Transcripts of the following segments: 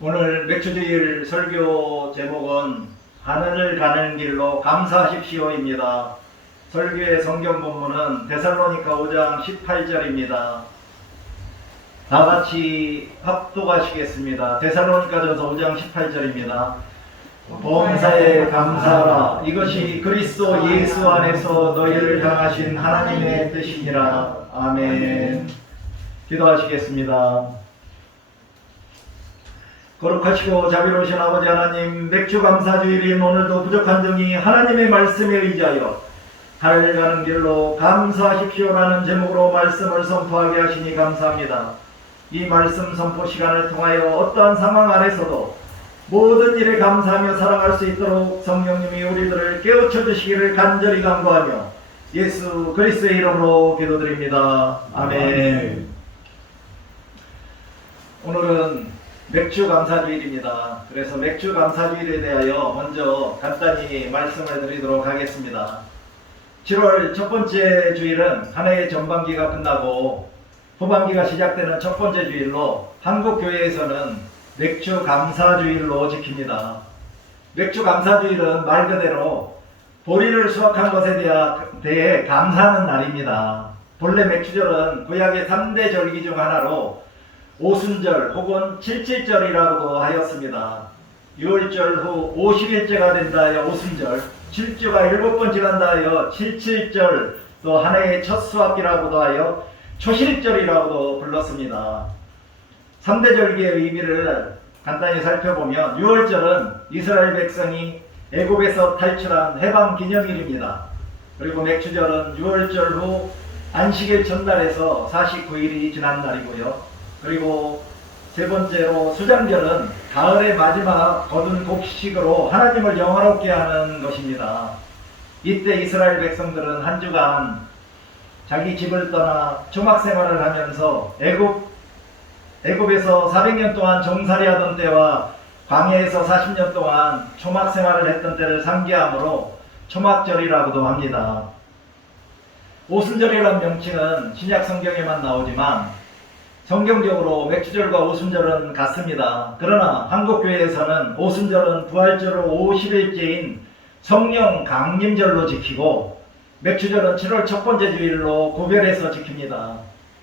오늘 맥주주일 설교 제목은 하늘을 가는 길로 감사하십시오입니다. 설교의 성경 본문은 데살로니가 5장 18절입니다. 다 같이 합독하시겠습니다. 데살로니가전서 5장 18절입니다. 범사에 감사하라. 이것이 그리스도 예수 안에서 너희를 향하신 하나님의 뜻이니라. 아멘. 기도하시겠습니다. 거룩하시고 자비로우신 아버지 하나님, 맥주 감사주일인 오늘도 부족한 종이 하나님의 말씀에 의지하여 하늘 가는 길로 감사하십시오라는 제목으로 말씀을 선포하게 하시니 감사합니다. 이 말씀 선포 시간을 통하여 어떠한 상황 안에서도 모든 일에 감사하며 살아갈 수 있도록 성령님이 우리들을 깨우쳐 주시기를 간절히 간구하며 예수 그리스도의 이름으로 기도드립니다. 아멘. 오늘은 맥주 감사주일입니다. 그래서 맥주 감사주일에 대하여 먼저 간단히 말씀을 드리도록 하겠습니다. 7월 첫 번째 주일은 한 해의 전반기가 끝나고 후반기가 시작되는 첫 번째 주일로 한국 교회에서는 맥주 감사주일로 지킵니다. 맥주 감사주일은 말 그대로 보리를 수확한 것에 대해 감사하는 날입니다. 본래 맥주절은 구약의 3대 절기 중 하나로 오순절 혹은 칠칠절이라고도 하였습니다. 6월절 후 50일째가 된다 하여 오순절, 7주가 7번 지난다 하여 칠칠절, 또 한 해의 첫 수확기라고도 하여 초실절이라고도 불렀습니다. 3대 절기의 의미를 간단히 살펴보면 6월절은 이스라엘 백성이 애굽에서 탈출한 해방 기념일입니다. 그리고 맥주절은 6월절 후 안식일 전날에서 49일이 지난 날이고요. 그리고 세 번째로 수장절은 가을의 마지막 거둔 곡식으로 하나님을 영화롭게 하는 것입니다. 이때 이스라엘 백성들은 한 주간 자기 집을 떠나 초막 생활을 하면서 애굽에서 400년 동안 종살이 하던 때와 광야에서 40년 동안 초막 생활을 했던 때를 상기하므로 초막절이라고도 합니다. 오순절이라는 명칭은 신약 성경에만 나오지만 성경적으로 맥주절과 오순절은 같습니다. 그러나 한국교회에서는 오순절은 부활절 후 50일째인 성령 강림절로 지키고 맥주절은 7월 첫 번째 주일로 구별해서 지킵니다.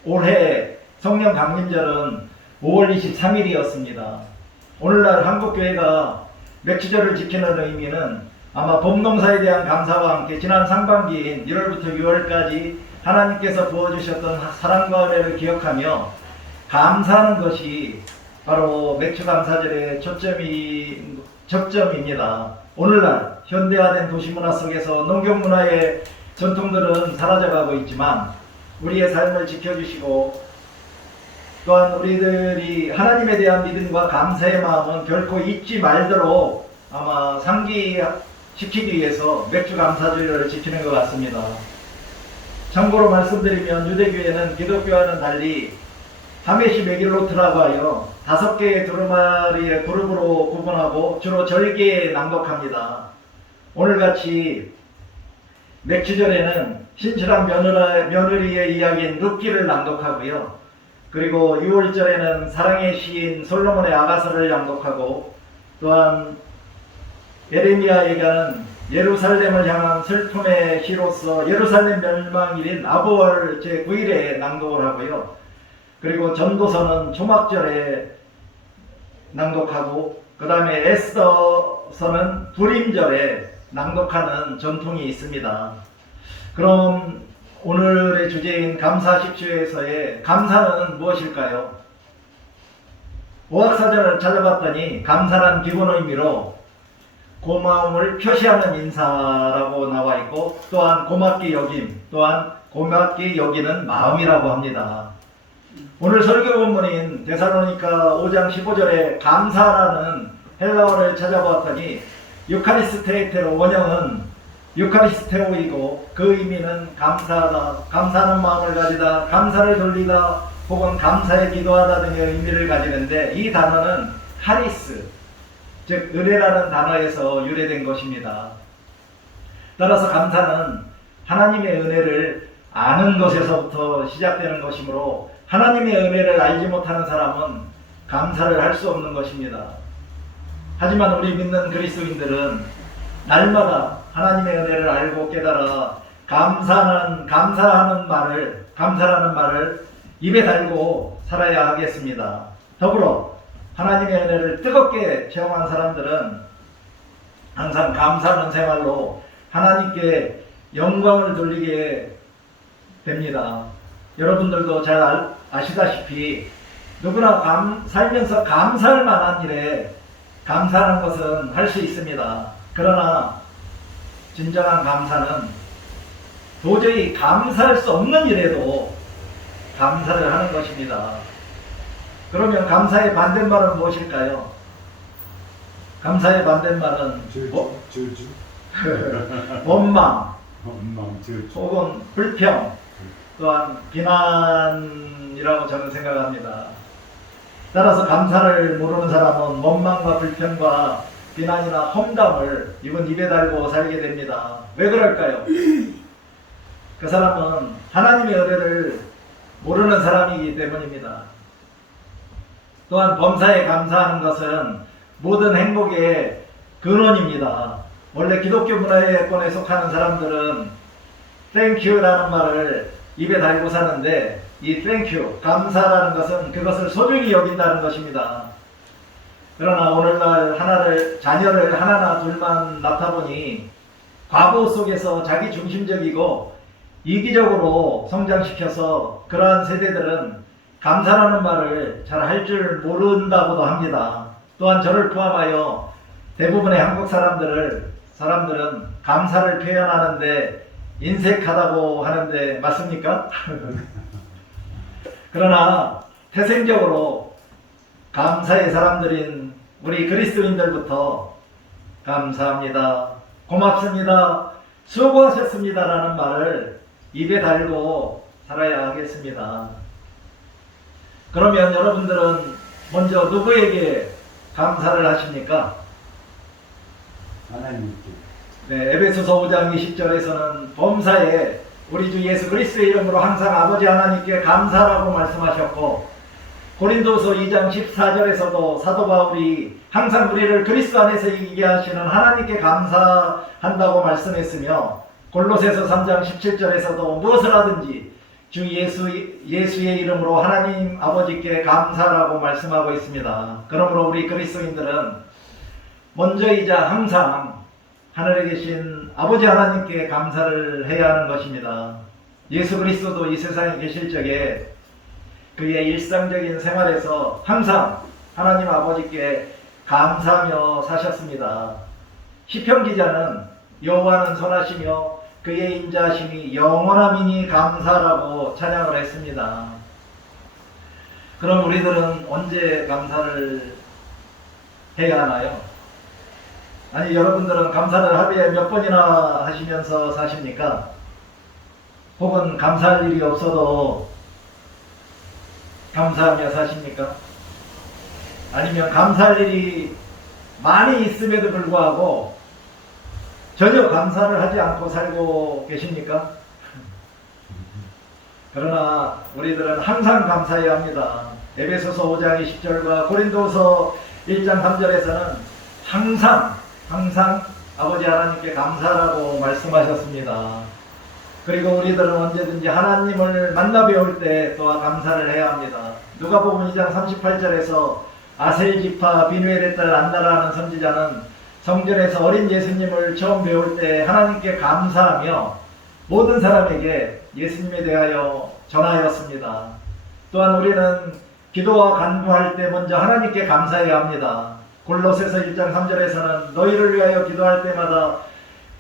올해 성령 강림절은 5월 23일이었습니다. 오늘날 한국교회가 맥주절을 지키는 의미는 아마 봄농사에 대한 감사와 함께 지난 상반기인 1월부터 6월까지 하나님께서 부어주셨던 사랑과 은혜를 기억하며 감사하는 것이 바로 맥주 감사절의 접점입니다. 오늘날 현대화된 도시문화 속에서 농경문화의 전통들은 사라져가고 있지만 우리의 삶을 지켜주시고 또한 우리들이 하나님에 대한 믿음과 감사의 마음은 결코 잊지 말도록 아마 상기시키기 위해서 맥주 감사주일을 지키는 것 같습니다. 참고로 말씀드리면 유대교회는 기독교와는 달리 하메시 메길로트라고 하여 5개의 두루마리의 그룹으로 구분하고 주로 절기에 낭독합니다. 오늘같이 맥주절에는 신실한 며느리의 이야기인 룻기를 낭독하고요. 그리고 6월절에는 사랑의 시인 솔로몬의 아가서를 낭독하고 또한 예레미야에게는 예루살렘을 향한 슬픔의 시로서 예루살렘 멸망일인 아부월 제9일에 낭독을 하고요. 그리고 전도서는 초막절에 낭독하고 그 다음에 에스더서는 불임절에 낭독하는 전통이 있습니다. 그럼 오늘의 주제인 감사십시오에서의 감사는 무엇일까요? 오학사전을 찾아봤더니 감사란 기본 의미로 고마움을 표시하는 인사라고 나와 있고 또한 고맙게 여김, 또한 고맙게 여기는 마음이라고 합니다. 오늘 설교 본문인 데살로니가 5장 15절에 감사라는 헬라어를 찾아보았더니 유카리스테테로 원형은 유카리스테오이고 그 의미는 감사하다, 감사하는 마음을 가지다, 감사를 돌리다 혹은 감사에 기도하다 등의 의미를 가지는데 이 단어는 카리스, 즉 은혜라는 단어에서 유래된 것입니다. 따라서 감사는 하나님의 은혜를 아는 것에서부터 시작되는 것이므로 하나님의 은혜를 알지 못하는 사람은 감사를 할 수 없는 것입니다. 하지만 우리 믿는 그리스도인들은 날마다 하나님의 은혜를 알고 깨달아 감사라는 말을 입에 달고 살아야 하겠습니다. 더불어 하나님의 은혜를 뜨겁게 체험한 사람들은 항상 감사하는 생활로 하나님께 영광을 돌리게 됩니다. 여러분들도 잘 아시다시피 누구나 살면서 감사할 만한 일에 감사하는 것은 할 수 있습니다. 그러나 진정한 감사는 도저히 감사할 수 없는 일에도 감사를 하는 것입니다. 그러면 감사의 반대말은 무엇일까요? 감사의 반대말은 저주. 원망, 저주. 혹은 불평, 또한 비난이라고 저는 생각합니다. 따라서 감사를 모르는 사람은 원망과 불평과 비난이나 험담을 입에 달고 살게 됩니다. 왜 그럴까요? 그 사람은 하나님의 은혜를 모르는 사람이기 때문입니다. 또한 범사에 감사하는 것은 모든 행복의 근원입니다. 원래 기독교 문화권에 속하는 사람들은 땡큐라는 말을 입에 달고 사는데, 이 땡큐, 감사라는 것은 그것을 소중히 여긴다는 것입니다. 그러나 오늘날 자녀를 하나나 둘만 낳다 보니 과거 속에서 자기 중심적이고 이기적으로 성장시켜서 그러한 세대들은 감사라는 말을 잘 할 줄 모른다고도 합니다. 또한 저를 포함하여 대부분의 한국 사람들은 감사를 표현하는데 인색하다고 하는데 맞습니까? 그러나 태생적으로 감사의 사람들인 우리 그리스도인들부터 감사합니다, 고맙습니다, 수고하셨습니다 라는 말을 입에 달고 살아야 하겠습니다. 그러면 여러분들은 먼저 누구에게 감사를 하십니까? 하나님께. 네, 에베소서 5장 20절에서는 범사에 우리 주 예수 그리스도의 이름으로 항상 아버지 하나님께 감사라고 말씀하셨고, 고린도서 2장 14절에서도 사도 바울이 항상 우리를 그리스도 안에서 이기게 하시는 하나님께 감사한다고 말씀했으며, 골로새서 3장 17절에서도 무엇을 하든지 주 예수의 이름으로 하나님 아버지께 감사라고 말씀하고 있습니다. 그러므로 우리 그리스도인들은 먼저이자 항상 하늘에 계신 아버지 하나님께 감사를 해야 하는 것입니다. 예수 그리스도도 이 세상에 계실 적에 그의 일상적인 생활에서 항상 하나님 아버지께 감사하며 사셨습니다. 시편 기자는 여호와는 선하시며 그의 인자하심이 영원함이니 감사라고 찬양을 했습니다. 그럼 우리들은 언제 감사를 해야 하나요? 아니, 여러분들은 감사를 하루에 몇 번이나 하시면서 사십니까? 혹은 감사할 일이 없어도 감사하며 사십니까? 아니면 감사할 일이 많이 있음에도 불구하고 전혀 감사를 하지 않고 살고 계십니까? 그러나 우리들은 항상 감사해야 합니다. 에베소서 5장 20절과 고린도서 1장 3절에서는 항상 아버지 하나님께 감사라고 말씀하셨습니다. 그리고 우리들은 언제든지 하나님을 만나 배울 때 또한 감사를 해야 합니다. 누가복음 2장 38절에서 아셀지파 비누엘의 딸 안나라는 선지자는 성전에서 어린 예수님을 처음 배울 때 하나님께 감사하며 모든 사람에게 예수님에 대하여 전하였습니다. 또한 우리는 기도와 간구할 때 먼저 하나님께 감사해야 합니다. 골로새서 1장 3절에서는 너희를 위하여 기도할 때마다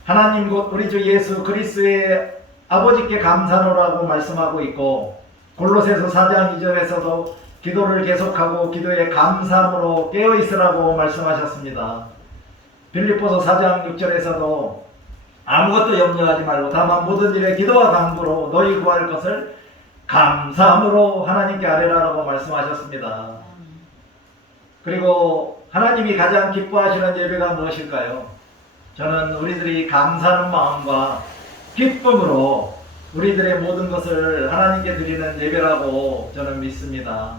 하나님 곧 우리 주 예수 그리스도의 아버지께 감사노라고 말씀하고 있고, 골로새서 4장 2절에서도 기도를 계속하고 기도에 감사함으로 깨어있으라고 말씀하셨습니다. 빌립보서 4장 6절에서도 아무것도 염려하지 말고 다만 모든 일에 기도와 간구로 너희 구할 것을 감사함으로 하나님께 아뢰라라고 말씀하셨습니다. 그리고 하나님이 가장 기뻐하시는 예배가 무엇일까요? 저는 우리들이 감사하는 마음과 기쁨으로 우리들의 모든 것을 하나님께 드리는 예배라고 저는 믿습니다.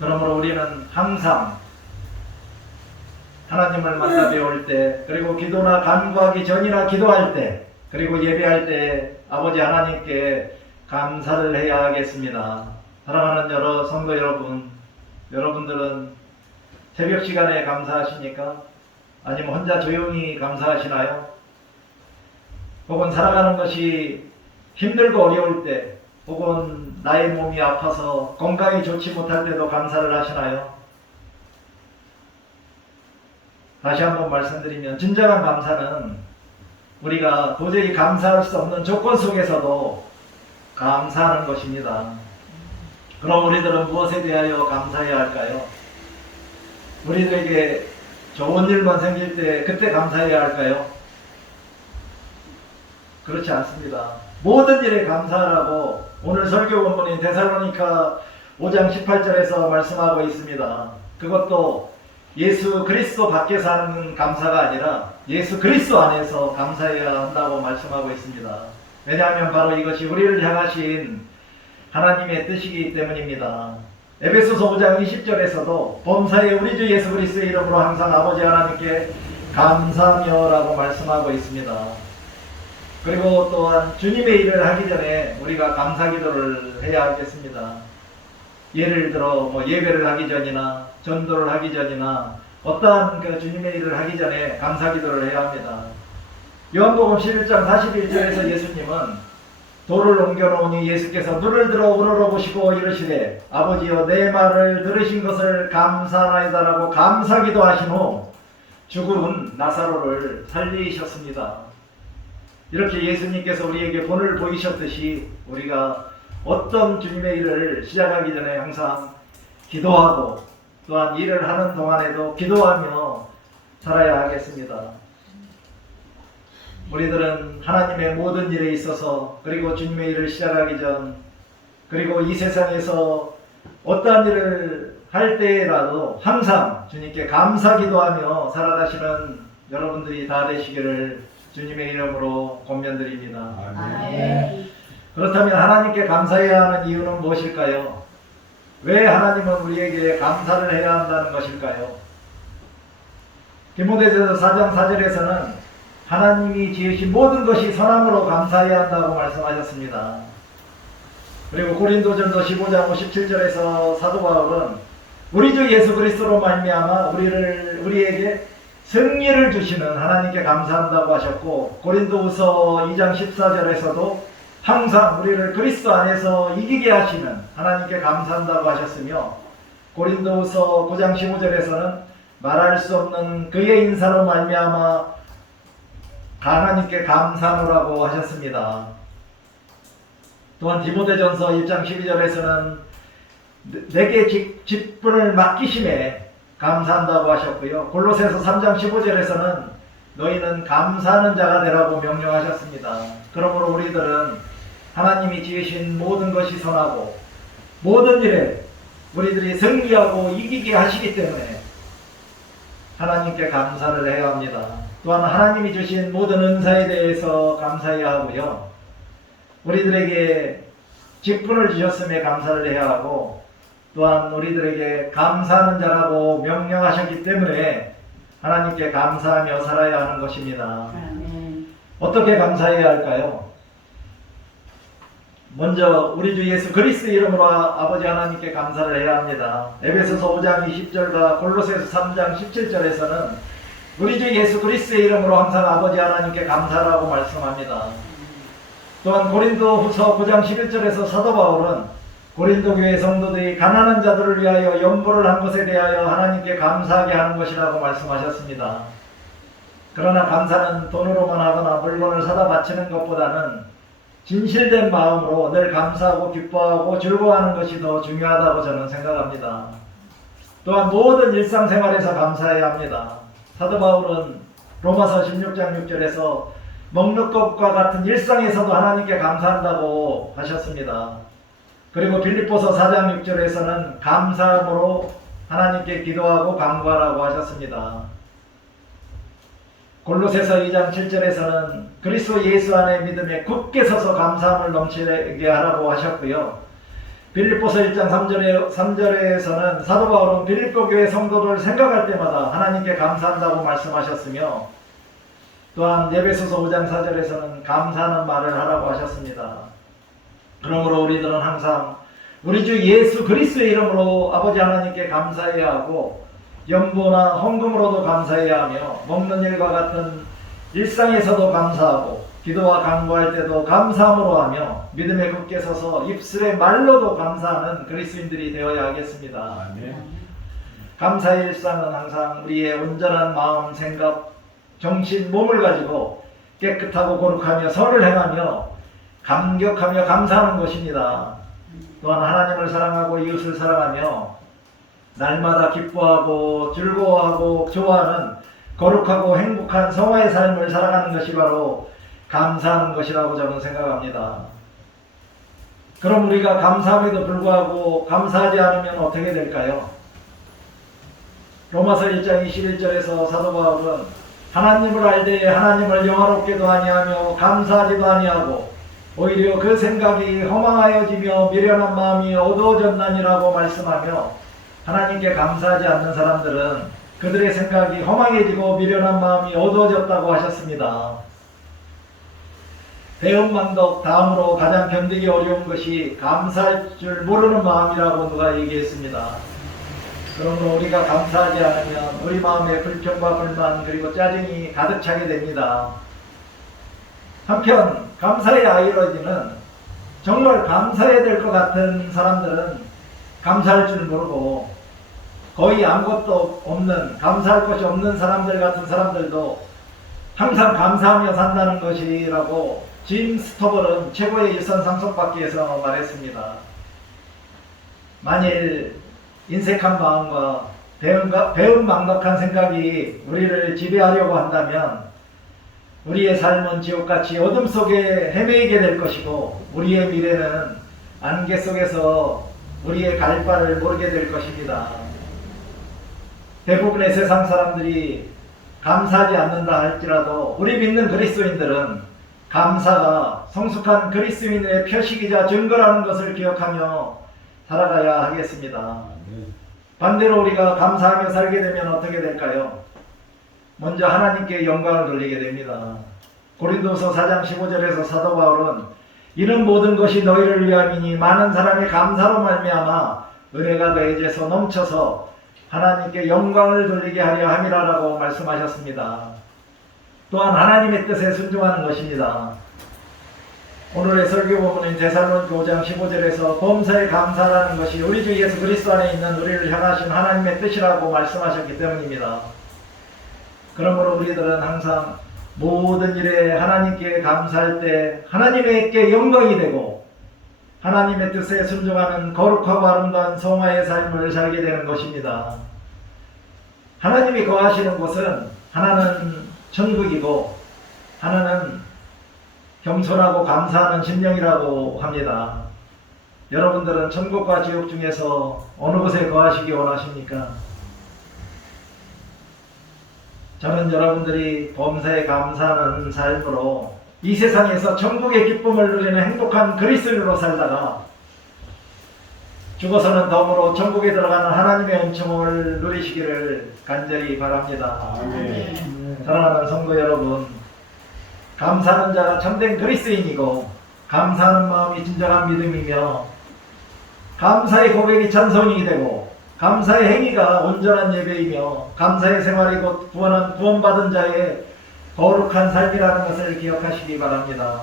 그러므로 우리는 항상 하나님을 만나 배울 때, 그리고 기도나 간구하기 전이나 기도할 때, 그리고 예배할 때 아버지 하나님께 감사를 해야 하겠습니다. 사랑하는 여러 성도 여러분, 여러분들은 새벽 시간에 감사하십니까? 아니면 혼자 조용히 감사하시나요? 혹은 살아가는 것이 힘들고 어려울 때, 혹은 나의 몸이 아파서 건강이 좋지 못할 때도 감사를 하시나요? 다시 한번 말씀드리면 진정한 감사는 우리가 도저히 감사할 수 없는 조건 속에서도 감사하는 것입니다. 그럼 우리들은 무엇에 대하여 감사해야 할까요? 우리들에게 좋은 일만 생길 때 그때 감사해야 할까요? 그렇지 않습니다. 모든 일에 감사하라고 오늘 설교 본문인 데살로니가 5장 18절에서 말씀하고 있습니다. 그것도 예수 그리스도 밖에서 하는 감사가 아니라 예수 그리스도 안에서 감사해야 한다고 말씀하고 있습니다. 왜냐하면 바로 이것이 우리를 향하신 하나님의 뜻이기 때문입니다. 에베소서 5장 20절에서도 범사에 우리 주 예수 그리스도의 이름으로 항상 아버지 하나님께 감사하며 라고 말씀하고 있습니다. 그리고 또한 주님의 일을 하기 전에 우리가 감사 기도를 해야 하겠습니다. 예를 들어 예배를 하기 전이나 전도를 하기 전이나 어떠한 그 주님의 일을 하기 전에 감사 기도를 해야 합니다. 요한복음 11장 41절에서 예수님은 돌을 옮겨놓으니 예수께서 눈을 들어 우러러보시고 이르시되 아버지여 내 말을 들으신 것을 감사하나이다라고 감사 기도하신 후 죽은 나사로를 살리셨습니다. 이렇게 예수님께서 우리에게 본을 보이셨듯이 우리가 어떤 주님의 일을 시작하기 전에 항상 기도하고 또한 일을 하는 동안에도 기도하며 살아야 하겠습니다. 우리들은 하나님의 모든 일에 있어서 그리고 주님의 일을 시작하기 전 그리고 이 세상에서 어떠한 일을 할 때라도 항상 주님께 감사 기도하며 살아가시는 여러분들이 다 되시기를 주님의 이름으로 권면드립니다. 아멘. 그렇다면 하나님께 감사해야 하는 이유는 무엇일까요? 왜 하나님은 우리에게 감사를 해야 한다는 것일까요? 디모데전서 4장 4절에서는 하나님이 지으신 모든 것이 선함으로 감사해야 한다고 말씀하셨습니다. 그리고 고린도전서 15장 57절에서 사도 바울은 우리 주 예수 그리스도로 말미암아 우리에게 승리를 주시는 하나님께 감사한다고 하셨고, 고린도후서 2장 14절에서도 항상 우리를 그리스도 안에서 이기게 하시는 하나님께 감사한다고 하셨으며, 고린도후서 9장 15절에서는 말할 수 없는 그의 인사로 말미암아 하나님께 감사하노라고 하셨습니다. 또한 디모데전서 1장 12절에서는 내게 직분을 맡기심에 감사한다고 하셨고요. 골로새서 3장 15절에서는 너희는 감사하는 자가 되라고 명령하셨습니다. 그러므로 우리들은 하나님이 지으신 모든 것이 선하고 모든 일에 우리들이 승리하고 이기게 하시기 때문에 하나님께 감사를 해야 합니다. 또한 하나님이 주신 모든 은사에 대해서 감사해야 하고요. 우리들에게 직분을 주셨음에 감사를 해야 하고, 또한 우리들에게 감사하는 자라고 명령하셨기 때문에 하나님께 감사하며 살아야 하는 것입니다. 어떻게 감사해야 할까요? 먼저 우리 주 예수 그리스도 이름으로 아버지 하나님께 감사를 해야 합니다. 에베소서 5장 20절과 골로새서 3장 17절에서는 우리 주 예수 그리스도의 이름으로 항상 아버지 하나님께 감사라고 말씀합니다. 또한 고린도후서 9장 11절에서 사도 바울은 고린도 교회 성도들이 가난한 자들을 위하여 연보를 한 것에 대하여 하나님께 감사하게 하는 것이라고 말씀하셨습니다. 그러나 감사는 돈으로만 하거나 물건을 사다 바치는 것보다는 진실된 마음으로 늘 감사하고 기뻐하고 즐거워하는 것이 더 중요하다고 저는 생각합니다. 또한 모든 일상생활에서 감사해야 합니다. 사도 바울은 로마서 16장 6절에서 먹는 것과 같은 일상에서도 하나님께 감사한다고 하셨습니다. 그리고 빌립보서 4장 6절에서는 감사함으로 하나님께 기도하고 간구하라고 하셨습니다. 골로새서 2장 7절에서는 그리스도 예수 안에 믿음에 굳게 서서 감사함을 넘치게 하라고 하셨고요. 빌립보서 1장 3절에서는 사도 바울은 빌립보 교회 성도를 생각할 때마다 하나님께 감사한다고 말씀하셨으며, 또한 에베소서 5장 4절에서는 감사하는 말을 하라고 하셨습니다. 그러므로 우리들은 항상 우리 주 예수 그리스도의 이름으로 아버지 하나님께 감사해야 하고, 연보나 헌금으로도 감사해야 하며, 먹는 일과 같은 일상에서도 감사하고, 기도와 간구할 때도 감사함으로 하며, 믿음에 굳게 서서 입술의 말로도 감사하는 그리스도인들이 되어야 하겠습니다. 아멘. 감사의 일상은 항상 우리의 온전한 마음, 생각, 정신, 몸을 가지고 깨끗하고 거룩하며 선을 행하며 감격하며 감사하는 것입니다. 또한 하나님을 사랑하고 이웃을 사랑하며 날마다 기뻐하고 즐거워하고 좋아하는 거룩하고 행복한 성화의 삶을 살아가는 것이 바로 감사하는 것이라고 저는 생각합니다. 그럼 우리가 감사함에도 불구하고 감사하지 않으면 어떻게 될까요? 로마서 1장 21절에서 사도 바울은 하나님을 알되 하나님을 영화롭게도 아니하며 감사하지도 아니하고 오히려 그 생각이 허망하여지며 미련한 마음이 어두워졌나니라고 말씀하며, 하나님께 감사하지 않는 사람들은 그들의 생각이 허망해지고 미련한 마음이 어두워졌다고 하셨습니다. 배은망덕 다음으로 가장 견디기 어려운 것이 감사할 줄 모르는 마음이라고 누가 얘기했습니다. 그러므로 우리가 감사하지 않으면 우리 마음에 불평과 불만 그리고 짜증이 가득 차게 됩니다. 한편 감사의 아이러니는 정말 감사해야 될 것 같은 사람들은 감사할 줄 모르고, 거의 아무것도 없는, 감사할 것이 없는 사람들 같은 사람들도 항상 감사하며 산다는 것이라고 짐 스토벌은 최고의 일선 상속받기에서 말했습니다. 만일 인색한 마음과 배은망덕한 생각이 우리를 지배하려고 한다면 우리의 삶은 지옥같이 어둠 속에 헤매이게 될 것이고, 우리의 미래는 안개 속에서 우리의 갈 바를 모르게 될 것입니다. 대부분의 세상 사람들이 감사하지 않는다 할지라도 우리 믿는 그리스도인들은 감사가 성숙한 그리스도인의 표식이자 증거라는 것을 기억하며 살아가야 하겠습니다. 반대로 우리가 감사하며 살게 되면 어떻게 될까요? 먼저 하나님께 영광을 돌리게 됩니다. 고린도서 4장 15절에서 사도 바울은 이는 모든 것이 너희를 위함이니 많은 사람의 감사로 말미암아 은혜가 너희에게서 넘쳐서 하나님께 영광을 돌리게 하려 함이라라고 말씀하셨습니다. 또한 하나님의 뜻에 순종하는 것입니다. 오늘의 설교 본문인 데살로니가 5장 15절에서 범사에 감사라는 것이 우리 주 예수 그리스도 안에 있는 우리를 향하신 하나님의 뜻이라고 말씀하셨기 때문입니다. 그러므로 우리들은 항상 모든 일에 하나님께 감사할 때 하나님께 영광이 되고 하나님의 뜻에 순종하는 거룩하고 아름다운 성화의 삶을 살게 되는 것입니다. 하나님이 거하시는 곳은 하나는 천국이고 하나는 겸손하고 감사하는 심령이라고 합니다. 여러분들은 천국과 지옥 중에서 어느 곳에 거하시기 원하십니까? 저는 여러분들이 범사에 감사하는 삶으로 이 세상에서 천국의 기쁨을 누리는 행복한 그리스도인으로 살다가 죽어서는 덤으로 천국에 들어가는 하나님의 은총을 누리시기를 간절히 바랍니다. 아멘. 사랑하는 성도 여러분, 감사하는 자가 참된 그리스도인이고 감사하는 마음이 진정한 믿음이며 감사의 고백이 찬송이 되고 감사의 행위가 온전한 예배이며 감사의 생활이 곧 구원받은 자의 거룩한 삶이라는 것을 기억하시기 바랍니다.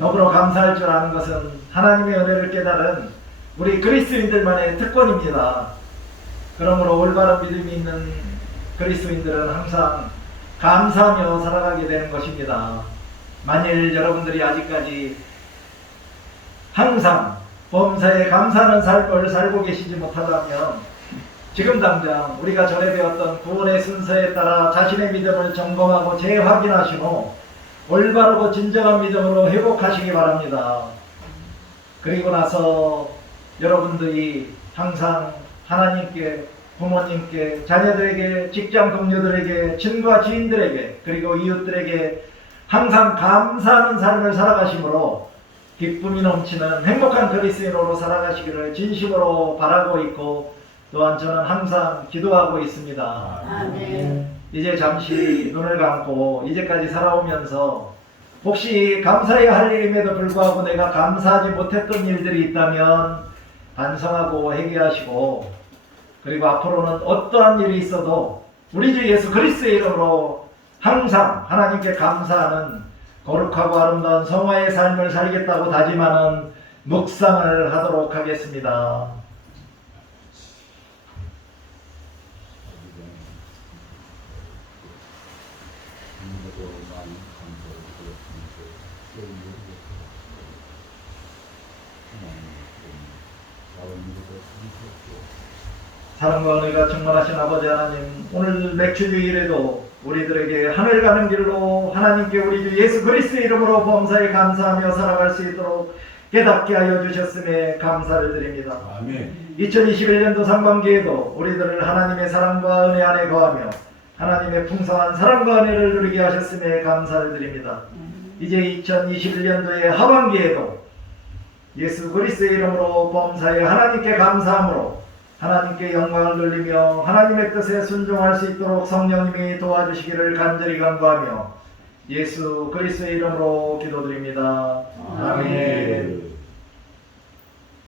더불어 감사할 줄 아는 것은 하나님의 은혜를 깨달은 우리 그리스도인들만의 특권입니다. 그러므로 올바른 믿음이 있는 그리스도인들은 항상 감사하며 살아가게 되는 것입니다. 만일 여러분들이 아직까지 항상 범사에 감사하는 삶을 살고 계시지 못하다면 지금 당장 우리가 전에 배웠던 구원의 순서에 따라 자신의 믿음을 점검하고 재확인하신 후 올바르고 진정한 믿음으로 회복하시기 바랍니다. 그리고 나서 여러분들이 항상 하나님께, 부모님께, 자녀들에게, 직장 동료들에게, 친구와 지인들에게, 그리고 이웃들에게 항상 감사하는 삶을 살아가심으로 기쁨이 넘치는 행복한 그리스도인으로 살아가시기를 진심으로 바라고 있고 또한 저는 항상 기도하고 있습니다. 아멘. 이제 잠시 눈을 감고 이제까지 살아오면서 혹시 감사해야 할 일임에도 불구하고 내가 감사하지 못했던 일들이 있다면 반성하고 회개하시고 그리고 앞으로는 어떠한 일이 있어도 우리 주 예수 그리스도의 이름으로 항상 하나님께 감사하는 거룩하고 아름다운 성화의 삶을 살겠다고 다짐하는 묵상을 하도록 하겠습니다. 사랑과 은혜가 충만하신 아버지 하나님, 오늘 맥주주일에도 우리들에게 하늘 가는 길로 하나님께 우리 주 예수 그리스도의 이름으로 범사에 감사하며 살아갈 수 있도록 깨닫게 하여 주셨음에 감사를 드립니다. 아멘. 2021년도 상반기에도 우리들을 하나님의 사랑과 은혜 안에 거하며 하나님의 풍성한 사랑과 은혜를 누리게 하셨음에 감사를 드립니다. 이제 2021년도의 하반기에도 예수 그리스도의 이름으로 범사에 하나님께 감사함으로 하나님께 영광을 돌리며 하나님의 뜻에 순종할 수 있도록 성령님이 도와주시기를 간절히 간구하며 예수 그리스도의 이름으로 기도드립니다. 아멘.